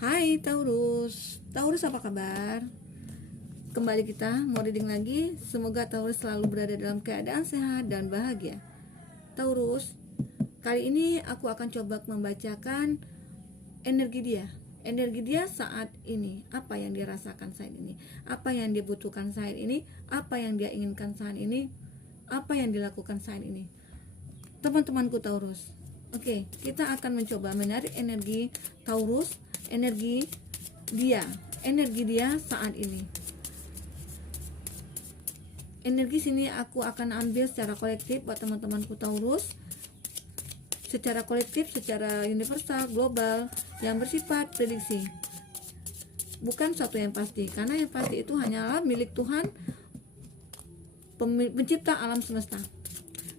Hai Taurus, Taurus apa kabar? Kembali kita mau reading lagi. Semoga Taurus selalu berada dalam keadaan sehat dan bahagia. Taurus, kali ini aku akan coba membacakan energi dia. Energi dia saat ini, apa yang dia rasakan saat ini, apa yang dia butuhkan saat ini, apa yang dia inginkan saat ini, apa yang dilakukan saat ini. Teman-temanku Taurus, oke, kita akan mencoba menarik energi Taurus, energi dia saat ini. Energi sini aku akan ambil secara kolektif buat teman-temanku Taurus, secara kolektif, secara universal, global, yang bersifat prediksi, bukan suatu yang pasti, karena yang pasti itu hanyalah milik Tuhan, pencipta alam semesta.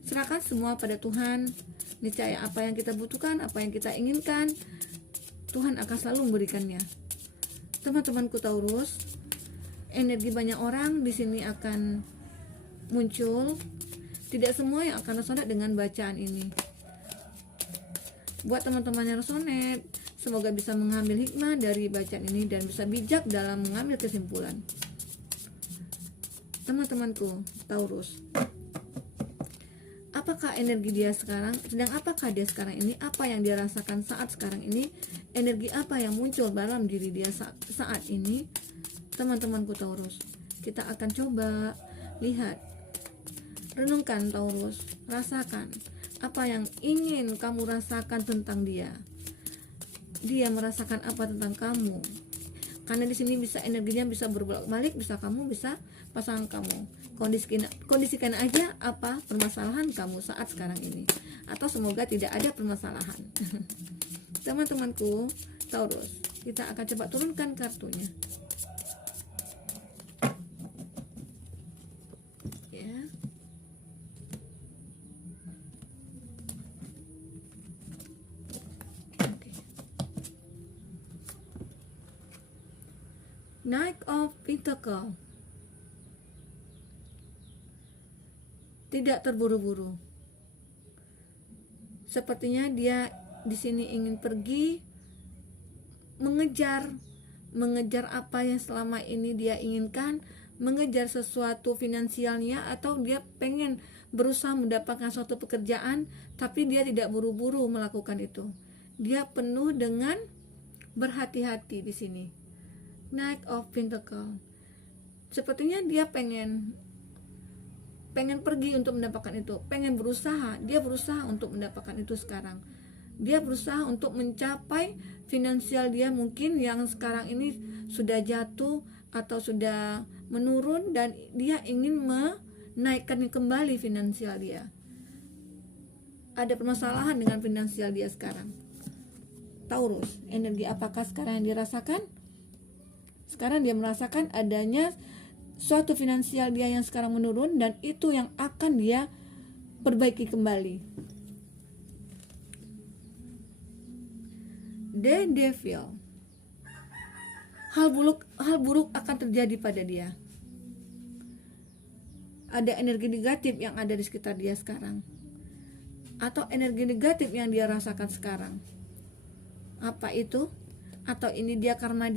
Serahkan semua pada Tuhan. Niscaya apa yang kita butuhkan, apa yang kita inginkan, Tuhan akan selalu memberikannya. Teman-temanku Taurus, energi banyak orang di sini akan muncul. Tidak semua yang akan resonate dengan bacaan ini. Buat teman-teman yang resonate, semoga bisa mengambil hikmah dari bacaan ini dan bisa bijak dalam mengambil kesimpulan. Teman-temanku Taurus, apakah energi dia sekarang, sedang apakah dia sekarang ini, apa yang dia rasakan saat sekarang ini, energi apa yang muncul dalam diri dia saat ini. Teman-temanku Taurus, kita akan coba lihat, renungkan Taurus, rasakan apa yang ingin kamu rasakan tentang dia merasakan apa tentang kamu, karena di sini bisa energinya bisa berbolak-balik, bisa kamu, bisa pasangan kamu. Kondisikan aja apa permasalahan kamu saat sekarang ini, atau semoga tidak ada permasalahan. Teman-temanku Taurus, kita akan coba turunkan kartunya ya. Knight of Pentacles. Tidak terburu-buru. Sepertinya dia di sini ingin pergi mengejar apa yang selama ini dia inginkan, mengejar sesuatu finansialnya, atau dia pengen berusaha mendapatkan suatu pekerjaan, tapi dia tidak buru-buru melakukan itu. Dia penuh dengan berhati-hati di sini. Knight of Pentacles. Sepertinya dia pengen pergi untuk mendapatkan itu, dia berusaha untuk mendapatkan itu sekarang. Dia berusaha untuk mencapai finansial dia mungkin yang sekarang ini sudah jatuh atau sudah menurun, dan dia ingin menaikkan kembali finansial dia. Ada permasalahan dengan finansial dia sekarang. Taurus, energi apakah sekarang yang dirasakan? Sekarang dia merasakan adanya suatu finansial dia yang sekarang menurun, dan itu yang akan dia perbaiki kembali. The Devil. Hal buruk akan terjadi pada dia. Ada energi negatif yang ada di sekitar dia sekarang, atau energi negatif yang dia rasakan sekarang. Apa itu? Atau ini dia karma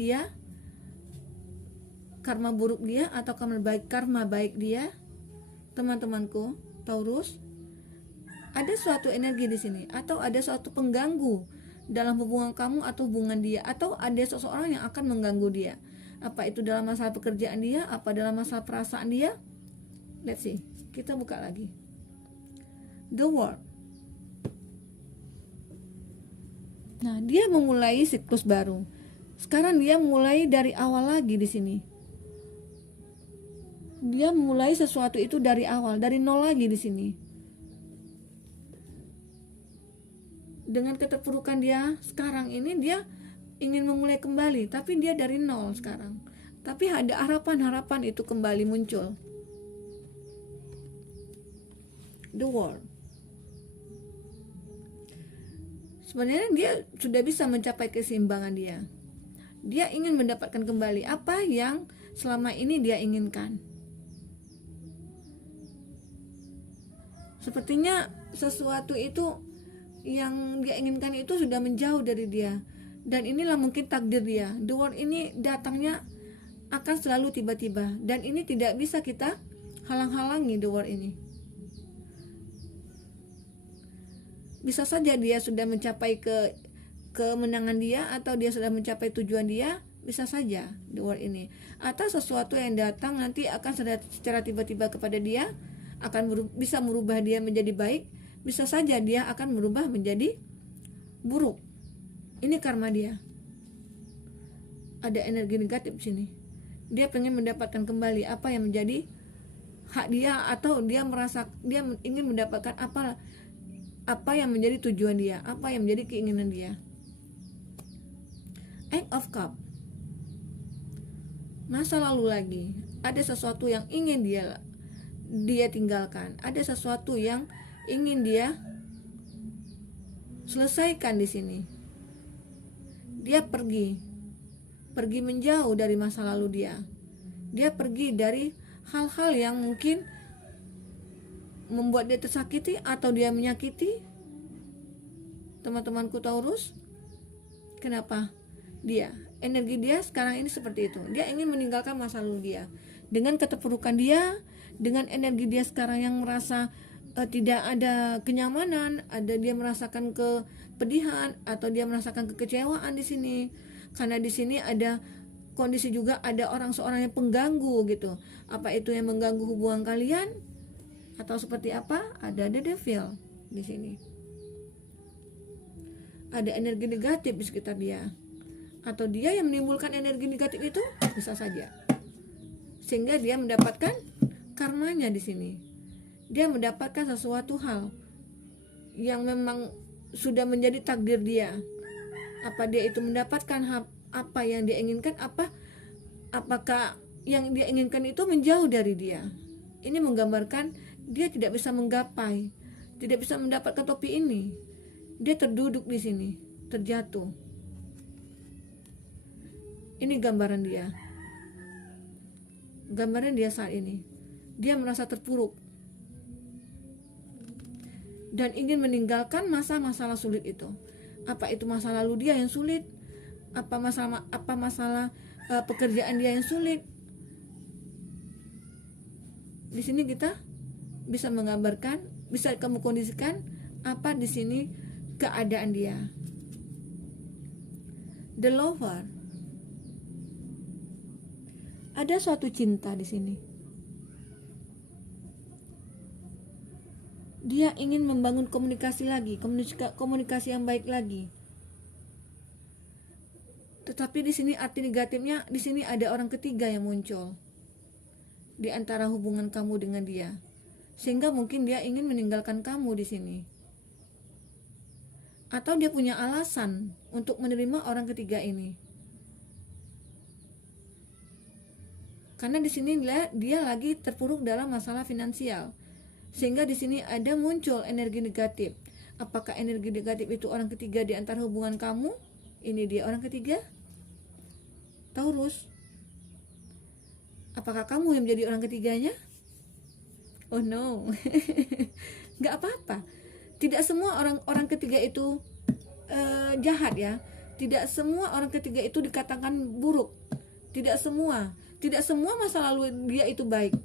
buruk dia, atau karma baik dia? Teman-temanku Taurus, ada suatu energi di sini, atau ada suatu pengganggu dalam hubungan kamu atau hubungan dia, atau ada seseorang yang akan mengganggu dia. Apa itu dalam masalah pekerjaan dia, apa dalam masalah perasaan dia? Let's see, kita buka lagi. The World. Nah, dia memulai siklus baru. Sekarang dia mulai dari awal lagi di sini. Dia mulai sesuatu itu dari awal, dari nol lagi di sini. Dengan keterpurukan dia sekarang ini, dia ingin memulai kembali, tapi dia dari nol sekarang. Tapi ada harapan itu kembali muncul. The World. Sebenarnya dia sudah bisa mencapai keseimbangan dia. Dia ingin mendapatkan kembali apa yang selama ini dia inginkan. Sepertinya sesuatu itu yang dia inginkan itu sudah menjauh dari dia. Dan inilah mungkin takdir dia. The World ini datangnya akan selalu tiba-tiba, dan ini tidak bisa kita halang-halangi the World ini. Bisa saja dia sudah mencapai kemenangan dia, atau dia sudah mencapai tujuan dia, bisa saja the World ini. Atau sesuatu yang datang nanti akan secara tiba-tiba kepada dia, akan bisa merubah dia menjadi baik, bisa saja dia akan merubah menjadi buruk. Ini karma dia. Ada energi negatif di sini. Dia pengen mendapatkan kembali apa yang menjadi hak dia, atau dia merasa dia ingin mendapatkan apa yang menjadi tujuan dia, apa yang menjadi keinginan dia. Eight of Cup. Masa lalu lagi, ada sesuatu yang ingin dia tinggalkan, ada sesuatu yang ingin dia selesaikan di sini. Dia pergi menjauh dari masa lalu dia. Dia pergi dari hal-hal yang mungkin membuat dia tersakiti atau dia menyakiti. Teman-temanku Taurus, kenapa? Energi dia sekarang ini seperti itu. Dia ingin meninggalkan masa lalu dia. Dengan keterpurukan dia, dengan energi dia sekarang yang merasa tidak ada kenyamanan, dia merasakan kepedihan, atau dia merasakan kekecewaan di sini. Karena di sini ada kondisi juga, ada seorang yang pengganggu gitu. Apa itu yang mengganggu hubungan kalian? Atau seperti apa? Ada the devil di sini. Ada energi negatif di sekitar dia. Atau dia yang menimbulkan energi negatif itu, bisa saja. Sehingga dia mendapatkan karmanya di sini. Dia mendapatkan sesuatu hal yang memang sudah menjadi takdir dia. Apa dia itu mendapatkan apa yang dia inginkan, apakah yang dia inginkan itu menjauh dari dia. Ini menggambarkan dia tidak bisa menggapai, tidak bisa mendapatkan topi ini. Dia terduduk di sini, terjatuh. Ini gambaran dia. Gambaran dia saat ini. Dia merasa terpuruk dan ingin meninggalkan masa-masalah sulit itu. Apa itu masa lalu dia yang sulit? Apa masalah pekerjaan dia yang sulit? Di sini kita bisa menggambarkan, bisa kamu kondisikan apa di sini keadaan dia. The Lover. Ada suatu cinta di sini. Dia ingin membangun komunikasi lagi, komunikasi yang baik lagi. Tetapi di sini arti negatifnya, di sini ada orang ketiga yang muncul di antara hubungan kamu dengan dia, sehingga mungkin dia ingin meninggalkan kamu di sini, atau dia punya alasan untuk menerima orang ketiga ini. Karena di sini dia lagi terpuruk dalam masalah finansial. Sehingga di sini ada muncul energi negatif. Apakah energi negatif itu orang ketiga di antara hubungan kamu? Ini dia orang ketiga. Taurus. Apakah kamu yang menjadi orang ketiganya? Oh no. Gak apa-apa. Tidak semua orang ketiga itu jahat ya. Tidak semua orang ketiga itu dikatakan buruk. Tidak semua masa lalu dia itu baik.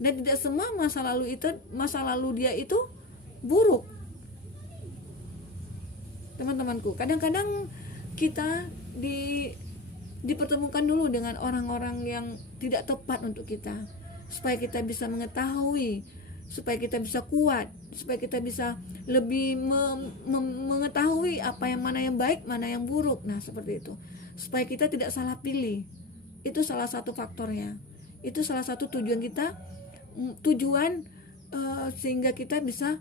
Dan tidak semua masa lalu dia itu buruk. Teman-temanku, kadang-kadang kita dipertemukan dulu dengan orang-orang yang tidak tepat untuk kita, supaya kita bisa mengetahui, supaya kita bisa kuat, supaya kita bisa lebih mengetahui mana yang baik, mana yang buruk. Nah, seperti itu. Supaya kita tidak salah pilih. Itu salah satu faktornya. Itu salah satu tujuan kita. Sehingga kita bisa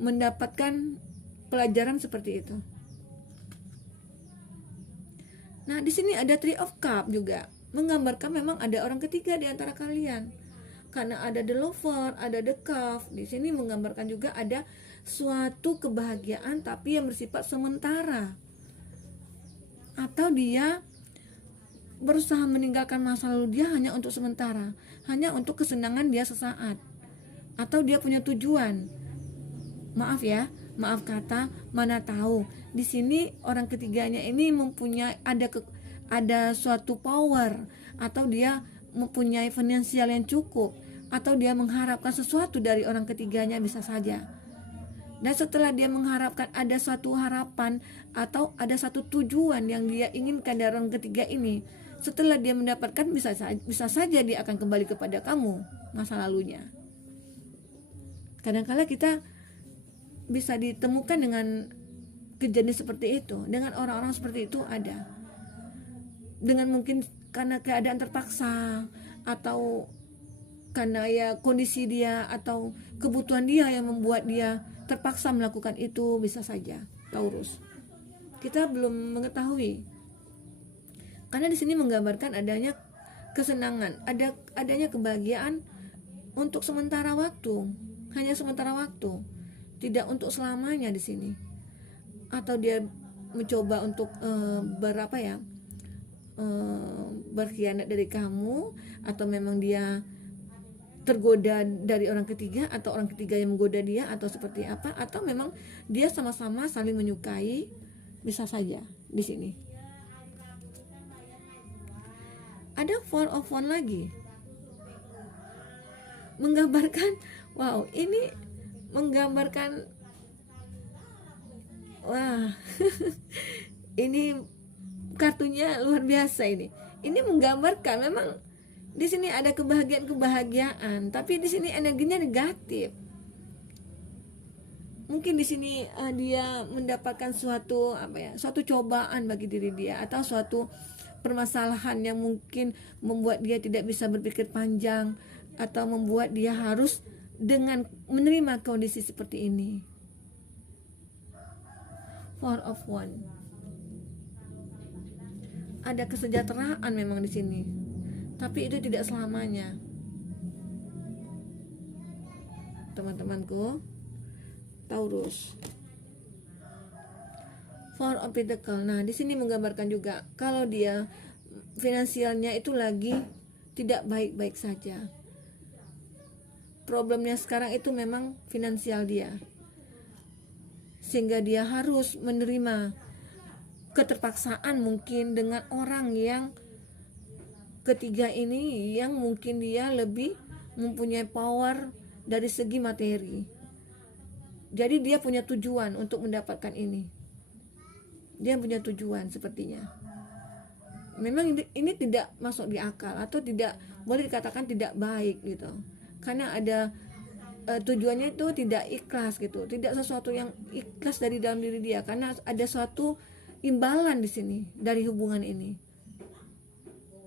mendapatkan pelajaran seperti itu. Nah, di sini ada Three of Cup juga, menggambarkan memang ada orang ketiga di antara kalian. Karena ada the Lover, ada the Cup. Di sini menggambarkan juga ada suatu kebahagiaan tapi yang bersifat sementara. Atau dia berusaha meninggalkan masa lalu dia hanya untuk sementara, hanya untuk kesenangan dia sesaat, atau dia punya tujuan. Maaf ya, Maaf kata, mana tahu di sini orang ketiganya ini mempunyai ada suatu power, atau dia mempunyai finansial yang cukup, atau dia mengharapkan sesuatu dari orang ketiganya, bisa saja. Dan setelah dia mengharapkan ada suatu harapan atau ada satu tujuan yang dia inginkan dari orang ketiga ini, setelah dia mendapatkan bisa saja dia akan kembali kepada kamu masa lalunya. Kadang-kala kita bisa ditemukan dengan kejadian seperti itu, dengan orang-orang seperti itu ada. Dengan mungkin karena keadaan terpaksa, atau karena ya kondisi dia atau kebutuhan dia yang membuat dia terpaksa melakukan itu, bisa saja. Taurus, kita belum mengetahui, karena di sini menggambarkan adanya kesenangan, adanya kebahagiaan untuk sementara waktu, hanya sementara waktu, tidak untuk selamanya di sini. Atau dia mencoba untuk berkhianat dari kamu, atau memang dia tergoda dari orang ketiga, atau orang ketiga yang menggoda dia, atau seperti apa, atau memang dia sama-sama saling menyukai, bisa saja di sini. Ada Four of Wands lagi, menggambarkan, wow, ini menggambarkan, wah, ini kartunya luar biasa ini. Ini menggambarkan memang di sini ada kebahagiaan, tapi di sini energinya negatif. Mungkin di sini dia mendapatkan suatu cobaan bagi diri dia, atau suatu permasalahan yang mungkin membuat dia tidak bisa berpikir panjang, atau membuat dia harus dengan menerima kondisi seperti ini. Four of Wands. Ada kesejahteraan memang di sini, tapi itu tidak selamanya, teman-temanku Taurus. Four of Pentacles. Nah, di sini menggambarkan juga kalau dia finansialnya itu lagi tidak baik-baik saja. Problemnya sekarang itu memang finansial dia, sehingga dia harus menerima keterpaksaan mungkin dengan orang yang ketiga ini, yang mungkin dia lebih mempunyai power dari segi materi. Jadi dia punya tujuan untuk mendapatkan ini. Dia punya tujuan sepertinya. Memang ini tidak masuk di akal, atau tidak boleh dikatakan tidak baik gitu. Karena ada tujuannya itu tidak ikhlas gitu, tidak sesuatu yang ikhlas dari dalam diri dia, karena ada suatu imbalan di sini dari hubungan ini.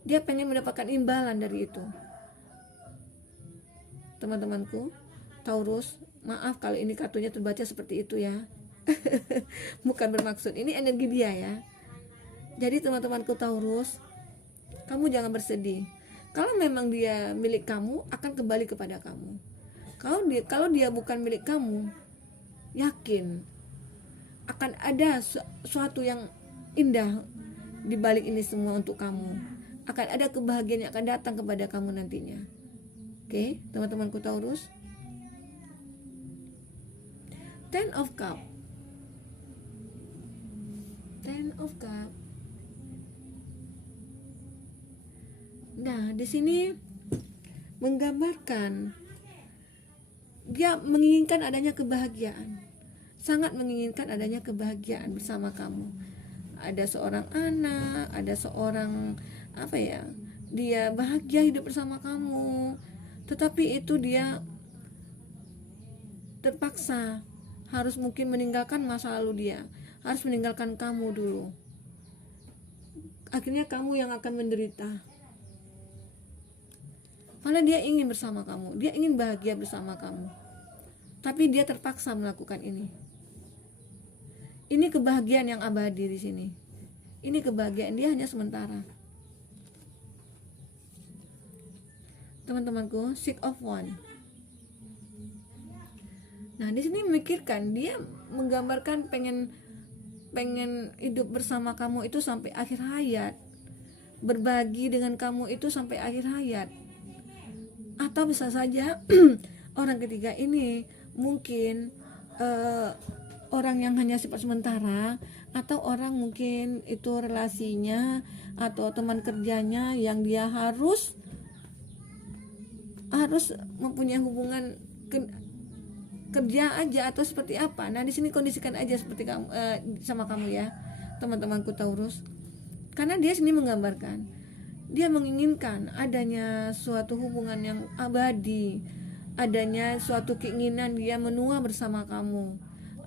Dia pengen mendapatkan imbalan dari itu. Teman-temanku Taurus, maaf kalau ini kartunya terbaca seperti itu ya. Bukan bermaksud, ini energi dia ya. Jadi teman-temanku Taurus, kamu jangan bersedih. Kalau memang dia milik kamu, akan kembali kepada kamu. Kalau dia bukan milik kamu, yakin akan ada suatu yang indah di balik ini semua untuk kamu. Akan ada kebahagiaan yang akan datang kepada kamu nantinya. Oke, teman-temanku Taurus. Ten of Cup. Ten of Cup. Nah, di sini menggambarkan dia menginginkan adanya kebahagiaan. Sangat menginginkan adanya kebahagiaan bersama kamu. Ada seorang anak, ada seorang dia bahagia hidup bersama kamu. Tetapi itu dia terpaksa harus mungkin meninggalkan masa lalu dia, harus meninggalkan kamu dulu. Akhirnya kamu yang akan menderita. Karena dia ingin bersama kamu, dia ingin bahagia bersama kamu. Tapi dia terpaksa melakukan ini. Ini kebahagiaan yang abadi di sini. Ini kebahagiaan dia hanya sementara. Teman-temanku, Six of Wands. Nah, di sini memikirkan, dia menggambarkan pengen hidup bersama kamu itu sampai akhir hayat. Berbagi dengan kamu itu sampai akhir hayat. Atau bisa saja orang ketiga ini mungkin orang yang hanya sifat sementara, atau orang mungkin itu relasinya atau teman kerjanya yang dia harus mempunyai hubungan kerja aja atau seperti apa. Nah, di sini kondisikan aja seperti kamu sama kamu ya, teman-temanku Taurus. Karena dia sini menggambarkan dia menginginkan adanya suatu hubungan yang abadi, adanya suatu keinginan dia menua bersama kamu,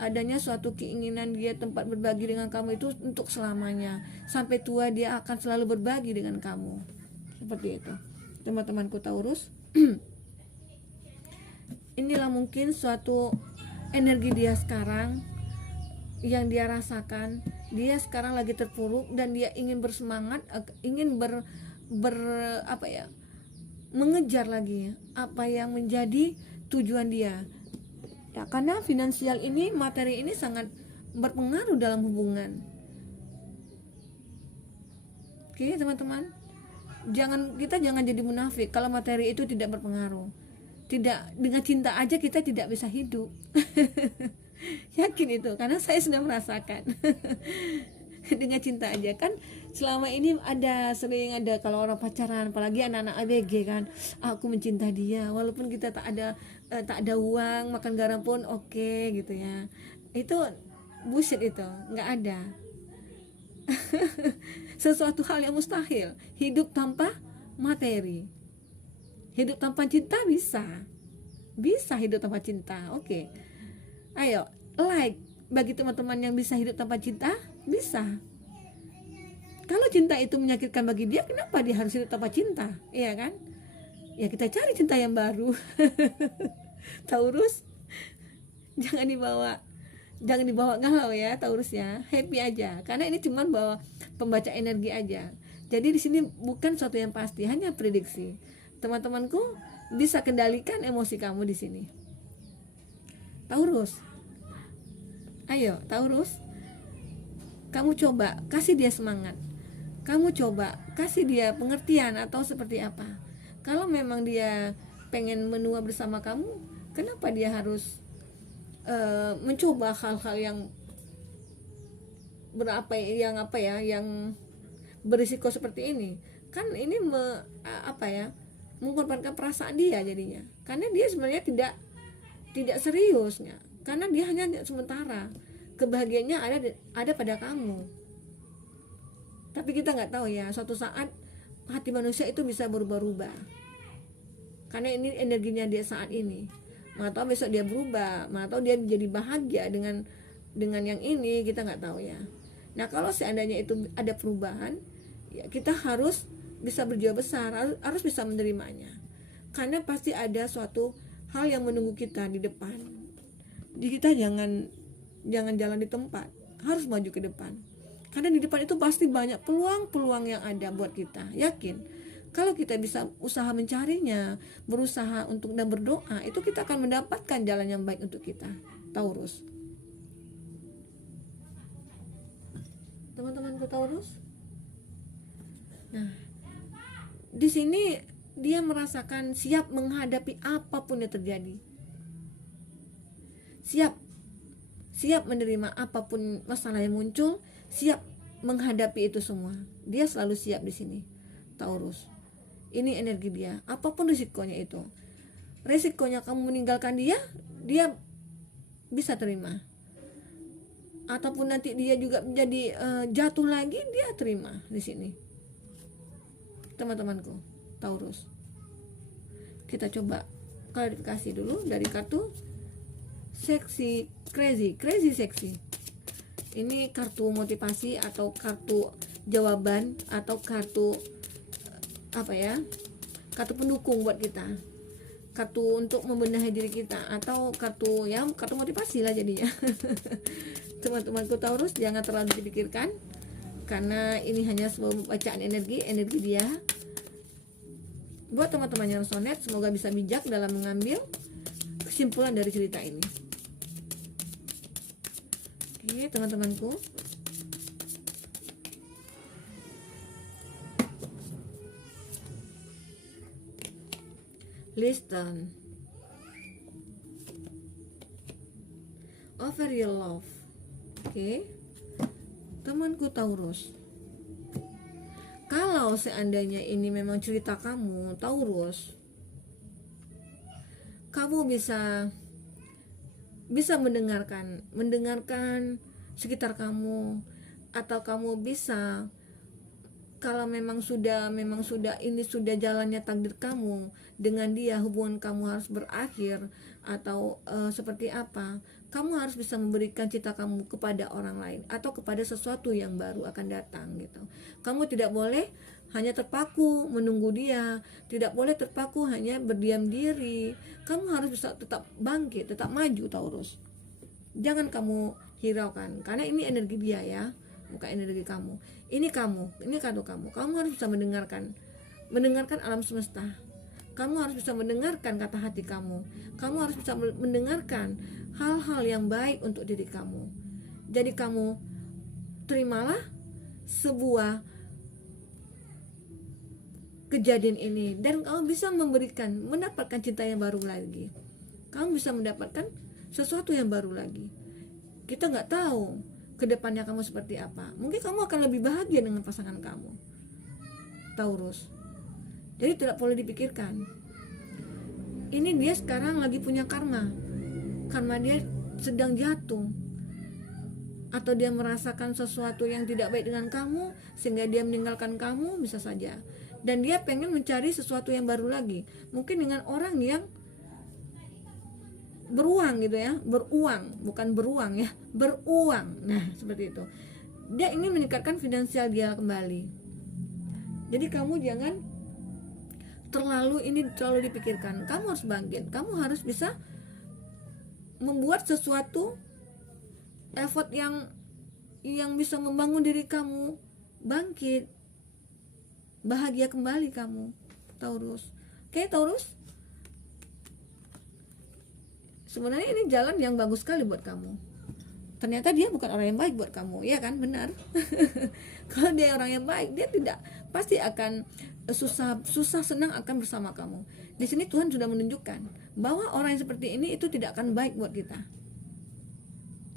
adanya suatu keinginan dia tempat berbagi dengan kamu itu untuk selamanya, sampai tua dia akan selalu berbagi dengan kamu. Seperti itu, teman-temanku Taurus. Inilah mungkin suatu energi dia sekarang yang dia rasakan. Dia sekarang lagi terpuruk dan dia ingin bersemangat, ingin mengejar lagi apa yang menjadi tujuan dia ya, karena finansial ini, materi ini sangat berpengaruh dalam hubungan. Oke teman-teman, kita jangan jadi munafik kalau materi itu tidak berpengaruh. Tidak, dengan cinta aja kita tidak bisa hidup. Yakin itu, karena saya sudah merasakan. Dengan cinta aja kan, selama ini sering ada kalau orang pacaran, apalagi anak-anak ABG kan, aku mencinta dia walaupun kita tak ada uang, makan garam pun oke, gitu ya. Itu bullshit, itu nggak ada. Sesuatu hal yang mustahil, hidup tanpa materi. Hidup tanpa cinta bisa hidup tanpa cinta. Oke. Ayo like bagi teman-teman yang bisa hidup tanpa cinta. Bisa. Kalau cinta itu menyakitkan bagi dia, kenapa dia harus hidup tanpa cinta? Iya kan? Ya kita cari cinta yang baru. Taurus, jangan dibawa galau ya Taurus ya. Happy aja. Karena ini cuma bawa pembaca energi aja. Jadi di sini bukan sesuatu yang pasti, hanya prediksi. Teman-temanku bisa kendalikan emosi kamu di sini. Taurus. Ayo Taurus, kamu coba kasih dia semangat, kamu coba kasih dia pengertian atau seperti apa. Kalau memang dia pengen menua bersama kamu, kenapa dia harus mencoba hal-hal yang yang berisiko seperti ini? Kan ini mengorbankan perasaan dia jadinya, karena dia sebenarnya tidak seriusnya, karena dia hanya sementara. Kebahagiaannya ada pada kamu. Tapi kita nggak tahu ya, suatu saat hati manusia itu bisa berubah-ubah. Karena ini energinya dia saat ini. Mana tahu besok dia berubah, mana tahu dia menjadi bahagia dengan yang ini, kita nggak tahu ya. Nah, kalau seandainya itu ada perubahan, ya kita harus bisa berjiwa besar, harus bisa menerimanya. Karena pasti ada suatu hal yang menunggu kita di depan. Jadi kita jangan jalan di tempat, harus maju ke depan. Karena di depan itu pasti banyak peluang-peluang yang ada buat kita. Yakin, kalau kita bisa usaha mencarinya, berusaha untuk dan berdoa, itu kita akan mendapatkan jalan yang baik untuk kita. Taurus, teman-temanku Taurus. Nah, di sini dia merasakan siap menghadapi apapun yang terjadi. Siap menerima apapun masalah yang muncul, siap menghadapi itu semua. Dia selalu siap di sini, Taurus. Ini energi dia. Apapun risikonya itu, risikonya kamu meninggalkan dia bisa terima. Ataupun nanti dia juga menjadi jatuh lagi, dia terima di sini. Teman-temanku, Taurus. Kita coba klarifikasi dulu dari kartu seksi, crazy seksi. Ini kartu motivasi atau kartu jawaban atau kartu kartu pendukung buat kita, kartu untuk membenahi diri kita, atau kartu motivasi lah jadinya. Teman-temanku Taurus, jangan terlalu dipikirkan, karena ini hanya sebuah bacaan energi dia. Buat teman-teman yang sonet, semoga bisa bijak dalam mengambil kesimpulan dari cerita ini. Oke teman-temanku, listen. Of apa real love. Oke, temanku Taurus, kalau seandainya ini memang cerita kamu Taurus, kamu bisa mendengarkan sekitar kamu, atau kamu bisa, kalau memang sudah ini sudah jalannya takdir kamu dengan dia, hubungan kamu harus berakhir atau seperti apa, kamu harus bisa memberikan cinta kamu kepada orang lain atau kepada sesuatu yang baru akan datang gitu. Kamu tidak boleh hanya terpaku menunggu dia, tidak boleh terpaku hanya berdiam diri. Kamu harus bisa tetap bangkit, tetap maju Taurus. Jangan kamu hiraukan, karena ini energi dia ya, bukan energi kamu. Ini kado kamu. Kamu harus bisa mendengarkan alam semesta. Kamu harus bisa mendengarkan kata hati kamu. Kamu harus bisa mendengarkan hal-hal yang baik untuk diri kamu. Jadi kamu terimalah sebuah kejadian ini, dan kamu bisa mendapatkan cinta yang baru lagi. Kamu bisa mendapatkan sesuatu yang baru lagi. Kita nggak tahu kedepannya kamu seperti apa. Mungkin kamu akan lebih bahagia dengan pasangan kamu Taurus. Jadi tidak perlu dipikirkan. Ini dia sekarang lagi punya karma dia sedang jatuh, atau dia merasakan sesuatu yang tidak baik dengan kamu sehingga dia meninggalkan kamu, bisa saja. Dan dia pengen mencari sesuatu yang baru lagi, mungkin dengan orang yang beruang gitu ya, beruang, bukan beruang ya, beruang. Nah seperti itu, dia ingin meningkatkan finansial dia kembali. Jadi kamu jangan terlalu dipikirkan. Kamu harus bangkit, kamu harus bisa membuat sesuatu effort yang bisa membangun diri kamu bangkit, bahagia kembali kamu Taurus. Oke Taurus, sebenarnya ini jalan yang bagus sekali buat kamu. Ternyata dia bukan orang yang baik buat kamu, ya kan? Benar. Kalau dia orang yang baik, dia tidak pasti akan susah senang akan bersama kamu. Di sini Tuhan sudah menunjukkan bahwa orang yang seperti ini itu tidak akan baik buat kita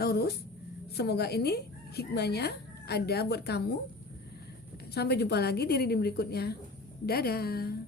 Taurus. Semoga ini hikmahnya ada buat kamu. Sampai jumpa lagi di reading berikutnya. Dadah.